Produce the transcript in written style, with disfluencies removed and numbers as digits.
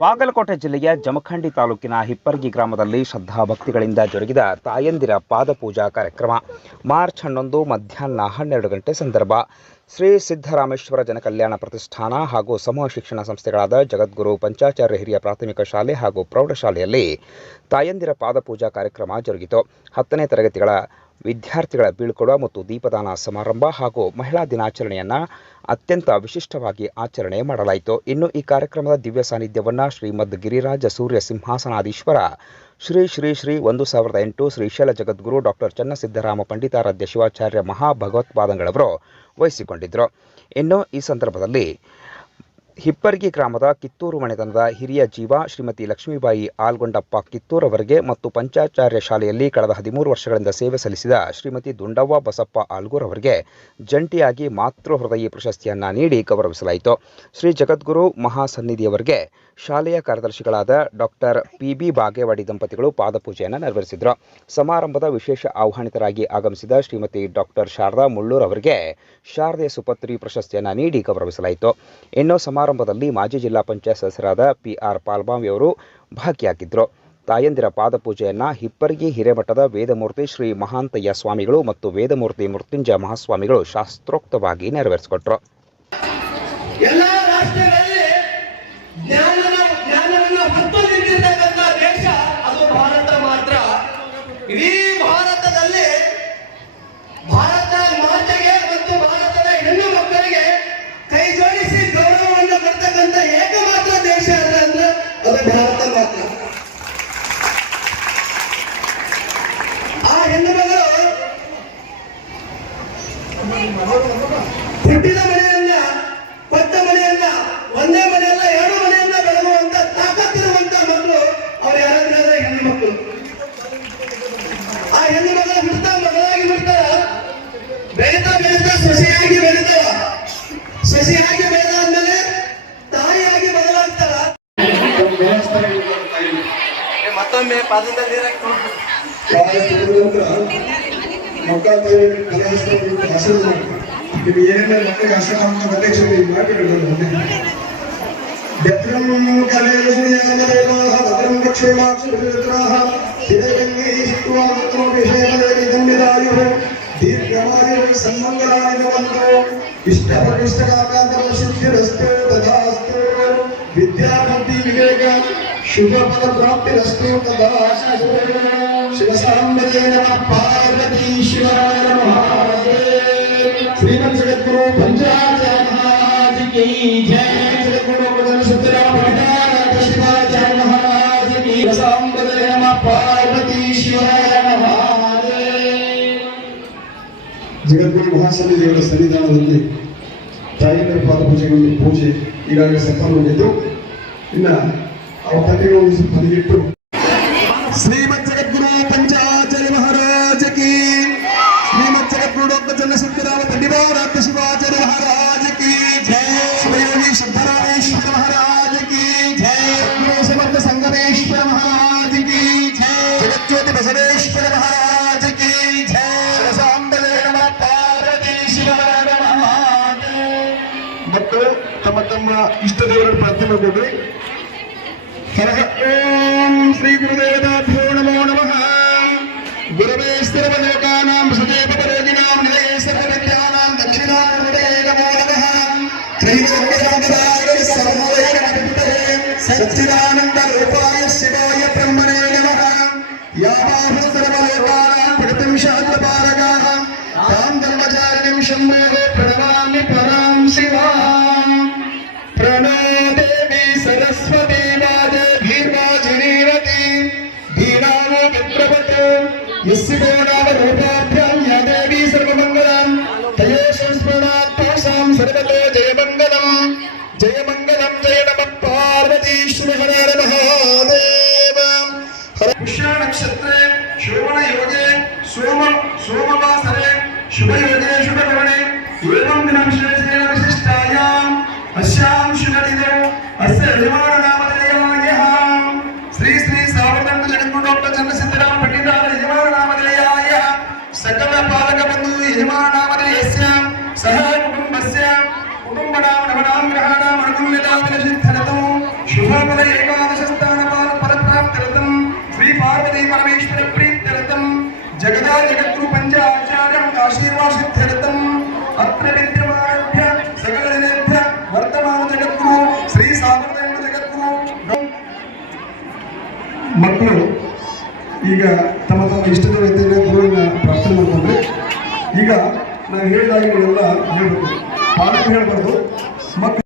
ಬಾಗಲಕೋಟೆ ಜಿಲ್ಲೆಯ ಜಮಖಂಡಿ ತಾಲೂಕಿನ ಹಿಪ್ಪರ್ಗಿ ಗ್ರಾಮದಲ್ಲಿ ಶ್ರದ್ಧಾಭಕ್ತಿಗಳಿಂದ ಜರುಗಿದ ತಾಯಂದಿರ ಪಾದಪೂಜಾ ಕಾರ್ಯಕ್ರಮ. ಮಾರ್ಚ್ 11 ಮಧ್ಯಾಹ್ನ 12 ಗಂಟೆ ಸಂದರ್ಭ ಶ್ರೀ ಸಿದ್ದರಾಮೇಶ್ವರ ಜನಕಲ್ಯಾಣ ಪ್ರತಿಷ್ಠಾನ ಹಾಗೂ ಸಮೂಹ ಶಿಕ್ಷಣ ಸಂಸ್ಥೆಗಳಾದ ಜಗದ್ಗುರು ಪಂಚಾಚಾರ್ಯ ಹಿರಿಯ ಪ್ರಾಥಮಿಕ ಶಾಲೆ ಹಾಗೂ ಪ್ರೌಢಶಾಲೆಯಲ್ಲಿ ತಾಯಂದಿರ ಪಾದಪೂಜಾ ಕಾರ್ಯಕ್ರಮ ಜರುಗಿತು. 10ನೇ ತರಗತಿಗಳ ವಿದ್ಯಾರ್ಥಿಗಳ ಬೀಳ್ಕೊಡುವ ಮತ್ತು ದೀಪದಾನ ಸಮಾರಂಭ ಹಾಗೂ ಮಹಿಳಾ ದಿನಾಚರಣೆಯನ್ನು ಅತ್ಯಂತ ವಿಶಿಷ್ಟವಾಗಿ ಆಚರಣೆ ಮಾಡಲಾಯಿತು. ಇನ್ನು ಈ ಕಾರ್ಯಕ್ರಮದ ದಿವ್ಯ ಸಾನ್ನಿಧ್ಯವನ್ನು ಶ್ರೀಮದ್ ಗಿರಿರಾಜ ಸೂರ್ಯ ಸಿಂಹಾಸನಾಧೀಶ್ವರ ಶ್ರೀ ಶ್ರೀ ಶ್ರೀ 1008 ಶ್ರೀಶೈಲ ಜಗದ್ಗುರು ಡಾಕ್ಟರ್ ಚನ್ನಸಿದ್ದರಾಮ ಪಂಡಿತಾರಾಧ್ಯ ಶಿವಾಚಾರ್ಯ ಮಹಾಭಗವತ್ಪಾದಂಗಳವರು ವಹಿಸಿಕೊಂಡಿದ್ದರು. ಇನ್ನು ಈ ಸಂದರ್ಭದಲ್ಲಿ ಹಿಪ್ಪರ್ಗಿ ಗ್ರಾಮದ ಕಿತ್ತೂರು ಮನೆತನದ ಹಿರಿಯ ಜೀವ ಶ್ರೀಮತಿ ಲಕ್ಷ್ಮೀಬಾಯಿ ಆಲ್ಗೊಂಡಪ್ಪ ಕಿತ್ತೂರು ಅವರಿಗೆ ಮತ್ತು ಪಂಚಾಚಾರ್ಯ ಶಾಲೆಯಲ್ಲಿ ಕಳೆದ 13 ವರ್ಷಗಳಿಂದ ಸೇವೆ ಸಲ್ಲಿಸಿದ ಶ್ರೀಮತಿ ದುಂಡವ್ವ ಬಸಪ್ಪ ಆಲ್ಗೂರ್ ಅವರಿಗೆ ಜಂಟಿಯಾಗಿ ಮಾತೃ ಹೃದಯಿ ಪ್ರಶಸ್ತಿಯನ್ನು ನೀಡಿ ಗೌರವಿಸಲಾಯಿತು. ಶ್ರೀ ಜಗದ್ಗುರು ಮಹಾಸನ್ನಿಧಿಯವರಿಗೆ ಶಾಲೆಯ ಕಾರ್ಯದರ್ಶಿಗಳಾದ ಡಾಕ್ಟರ್ PB ಬಾಗೇವಾಡಿ ದಂಪತಿಗಳು ಪಾದಪೂಜೆಯನ್ನು ನೆರವೇರಿಸಿದರು. ಸಮಾರಂಭದ ವಿಶೇಷ ಆಹ್ವಾನಿತರಾಗಿ ಆಗಮಿಸಿದ ಶ್ರೀಮತಿ ಡಾಕ್ಟರ್ ಶಾರದಾ ಮುಳ್ಳೂರ್ ಅವರಿಗೆ ಶಾರದೆಯ ಸುಪತ್ರಿ ಪ್ರಶಸ್ತಿಯನ್ನು ನೀಡಿ ಗೌರವಿಸಲಾಯಿತು. ಇನ್ನು ಸಮಾರಂಭದಲ್ಲಿ ಮಾಜಿ ಜಿಲ್ಲಾ ಪಂಚಾಯತ್ ಸದಸ್ಯರಾದ PR ಪಾಲ್ಬಾವಿ ಅವರು ಭಾಗಿಯಾಗಿದ್ದರು. ತಾಯಂದಿರ ಪಾದಪೂಜೆಯನ್ನು ಹಿಪ್ಪರ್ಗಿ ಹಿರೇಮಠದ ವೇದಮೂರ್ತಿ ಶ್ರೀ ಮಹಾಂತಯ್ಯ ಸ್ವಾಮಿಗಳು ಮತ್ತು ವೇದಮೂರ್ತಿ ಮೃತ್ಯುಂಜಯ ಮಹಾಸ್ವಾಮಿಗಳು ಶಾಸ್ತ್ರೋಕ್ತವಾಗಿ ನೆರವೇರಿಸಿಕೊಟ್ಟರು. ಜ್ಞಾನವನ್ನು ಹೊತ್ತು ನಿಂತಿರ್ತಕ್ಕಂಥ ದೇಶ ಅದು ಭಾರತ ಮಾತ್ರ. ಇಡೀ ಭಾರತದಲ್ಲಿ ಭಾರತ ಮಾತೆಗೆ ಮತ್ತು ಭಾರತದ ಹೆಣ್ಣು ಮಕ್ಕಳಿಗೆ ಕೈ ಜೋಡಿಸಿ ಗೌರವವನ್ನು ಕೊಡ್ತಕ್ಕಂಥ ಏಕಮಾತ್ರ ದೇಶ ಅಂದ್ರೆ ಅದು ಭಾರತ ಮಾತ್ರ. ಆ ಹೆಣ್ಣು ಮಗಳು ಹುಟ್ಟಿದ ಮನೆಯನ್ನ ಕೊಟ್ಟ ಮನೆಯನ್ನ ಒಂದೇ ಮನೆಯಲ್ಲ ಎರಡು ಮನೆಯನ್ನ ಬೆಳಗುವಂತ ತಾಕತ್ತಿರುವಂತ ಮಕ್ಕಳು ಅವ್ರು ಯಾರಾದ್ರೆ ಹೆಣ್ಣು ಮಕ್ಕಳು. ಆ ಹೆಣ್ಣು ಮಗಳು ಹುಡ್ತಾ ಮಗಳಾಗಿ ಹುಡ್ತಾರ, ಬೆಳೀತಾ ಬೆಳೀತಾ ಸಸಿಯಾಗಿ ಬೆಳೀತಾಳ, ಸಸಿಯಾಗಿ ಬೆಳೆದಾದ್ಮೇಲೆ ತಾಯಿಯಾಗಿ ಬದಲಾಗ್ತಾಳ. ಮತ್ತೊಮ್ಮೆ ಪಾದದಲ್ಲಿ ಏನೇನು ಮಕ್ಕಳಿಗೆ ಆಸಕ್ತಿ ಬಟ್ಟೆ ಚೋರಿ ಮಾಡಿಬಿಡೋದು. ಭದ್ರಂ ಕಲೆಯಮರೇವಾಹ ಭದ್ರಂ ಪಕ್ಷೇಮಾಕ್ಷರಾಹ ಹಿರಗಂಗೈ ಶಿವಾಮೃತೋ ವಿಷಯಮದೇವಿ ದಂಬಿದಾಯುಃ ದೀರ್ಘಮಾಯುಃ ಸನ್ಮಂಗಲಾನಿ ಭವಂತು ಇಷ್ಟಪರಿಷ್ಟಕಾಕಾಂತಂ ಸಿದ್ಧಿರಸ್ತು ತಥಾಸ್ತು ವಿದ್ಯಾಬುದ್ಧಿ ವಿವೇಕ ಶುಭಫಲ ಪ್ರಾಪ್ತಿರಸ್ತು ತಥಾಸ್ತು. ಶಿವಸಾಂಬದೇ ನಮಃ ಪಾರ್ವತೀಶ್ವರಾಯ ನಮಃ. श्रीमद जगद्गुरु पंचाचार्य महाराज की जय. जगद्गुरु चन्नसिद्धराम पण्डिताराध्य शिवाचार्य महाराज की सांबदे नमः पार्वतीश्वराय नमः. ಜಗದ್ಗುರು ಮಹಾಸನ್ನಿಧಿಯವರ ಸನ್ನಿಧಾನದಲ್ಲಿ ತಾಯಿಯರ ಪಾದಪೂಜೆಗಳು ಪೂಜೆ ಈಗಾಗಲೇ ಸಂಪನ್ನಗೊಂಡಿದ್ದು, ಇನ್ನು ಅವರ ಪತಿಗಳು ಪದಗಿಟ್ಟು ಶ್ರೀಮದ್ ಜಗದ್ಗುರು ಪಂಚಾಚಾರ್ಯ ಮಹಾರಾಜ ಕಿ, ಶ್ರೀಮದ್ ಜಗದ್ಗುರು ಡಾಕ್ಟರ್ ಚನ್ನಸಿದ್ದರಾಮ ಪಂಡಿತಾರಾಧ್ಯ ಶಿವಾಚಾರ್ಯ ಮಹಾರಾಜ ಕಿ ಜಯ. ಶಿವಯೋಗಿ ಸಿದ್ದರಾಮೇಶ್ವರ ಮಹಾರಾಜ ಕಿ ಜಯ. ಸಮರ್ಥ ಸಂಗಮೇಶ್ವರ ಮಹಾರಾಜ ಕಿ ಜಯ. ಜಗಜ್ಯೋತಿ ಬಸವೇಶ್ವರ ಮಹಾರಾಜ ಕಿ ಜಯ. ಶಿವಸಾಂಬಲೇ ನಮಃ ಪಾರ್ವತೀಶ್ವರ ನಮಃ. ಮಕ್ಕಳು ತಮ್ಮ ತಮ್ಮ ಇಷ್ಟ ದೇವರ ಪ್ರಾರ್ಥನೆ ಮಾಡಬೇಡ್ರಿ. ಓಂ ಶ್ರೀ ಗುರುದೇವತಾಭ್ಯೋ ನಮೋ ನಮಃ. ಗುರವೇ ಸ್ಥಿರವಲೋಕಾನಾಂ ಸದೇವ ಪರೋಗಿಣಾಂ ನಿಲಯೇ ಸರ್ವವಿದ್ಯಾನಾಂ ದಕ್ಷಿಣಾಮೂರ್ತೇ ನಮೋ ನಮಃ. ತ್ರೈಲೋಕ್ಯಸಾಗರಾಯ ಸರ್ವೋದಯ ಗಣಪತಯೇ ಸಚ್ಚಿದಾನಂದ ರೂಪಾಯ ಶಿವಾಯ ಬ್ರಹ್ಮಣೇ ನಮಃ. ಯಾವಾಹ ಸರ್ವಲೋಕಾನಾಂ ಪಠಿತಂ ಶಾಂತಪಾರಗಾಃ ತಾಂ ಧರ್ಮಚಾರಿಣಿಂ ಶಂಭೋ ಪ್ರಣಮಾಮಿ ಪರಾಂ ಶಿವಾಂ. ಪ್ರಣೋ ದೇವಿ ಸರಸ್ವತಿ ಮಾತೆ ಭೀರ್ವಾಜಿನೀವತಿ ಧೀನಾಮೋ ಪಿತೃವತ್ ಯಸ್ಯೋ ನಾಮ ರೂಪಾಭ್ಯಾಂ ಯಾ ದೇವಿ ಸರ್ವಮಂಗಲಂ ತಯೇಷು ಸ್ಮರಣಾತ್ ತಾಸಾಂ ಸರ್ವತೋ ಜಯಮಂಗಲಂ. ಜಯಮಂಗಲಂ ಜಯ ನಮಃ ಪಾರ್ವತೀಶ್ವರ ಹರ ಮಹಾದೇವ. ಪುಷ್ಯ ನಕ್ಷತ್ರೇ ಶ್ರವಣ ಯೋಗೆ ಸೋಮವಾಸರೆ ಶುಭಯೋಗೆ ಶುಭಕರಣೆ ಏವಂ ದಿನ ವಿಶೇಷೇಣ ವಿಶಿಷ್ಟಾಯಾಂ ಅಸ್ಯಾಂ ಶುಭದಿನೌ ಅಸ್ಯ ಯಜಮಾನ ನಾಮಧೇಯಾಯಃ ಶ್ರೀ ಶ್ರೀ ಸಾವರ್ಧಂತ ಜಗದ್ಗುರು ಡಾಕ್ಟರ್ ಚನ್ನಸಿದ್ದರಾಮ ಪಂಡಿತಾರಾಧ್ಯ ಯಜಮಾನ ನಾಮಧೇಯಾಯಃ ಸಕಲ ಪಾಲಕ ಬಂಧು ಯಜಮಾನ ನಾಮಧೇಯಸ್ಯ ಸಹ ಕುಟುಂಬಸ್ಯ ಕುಟುಂಬನಾಂ ನವನಾಂ ಗ್ರಹಾಣಾಂ ಅನುಕೂಲ್ಯತಾಂ ಸಿದ್ಧರತೋ ಶುಭಫಲ ಏಕ ಪಂಚ ಆಚಾರ್ಯಂ ಆಶೀರ್ವಾಸಿತ್ಯರ್ಥಂ ಅತ್ರ ವಿದ್ಯಮಾನಭ್ಯ ಸಕಲ ಜನೇಭ್ಯ ವರ್ತಮಾನ ಜಗದ್ಗುರು ಶ್ರೀ ಸಾಮರ್ಥ್ಯ ಜಗದ್ಗುರು. ಮಕ್ಕಳು ಈಗ ತಮ್ಮ ತಮ್ಮ ಇಷ್ಟದ ವೈದ್ಯರ ಗುರುವಿನ ಪ್ರಾರ್ಥನೆ ಮಾಡ್ಕೊಂಡ್ರೆ ಈಗ ನಾನು ಹೇಳಿದಾಗ ನೀವೆಲ್ಲ ಹೇಳ್ಬೇಕು, ಪಾಲನೆ ಹೇಳ್ಬಾರ್ದು. ಮಕ್ಕಳು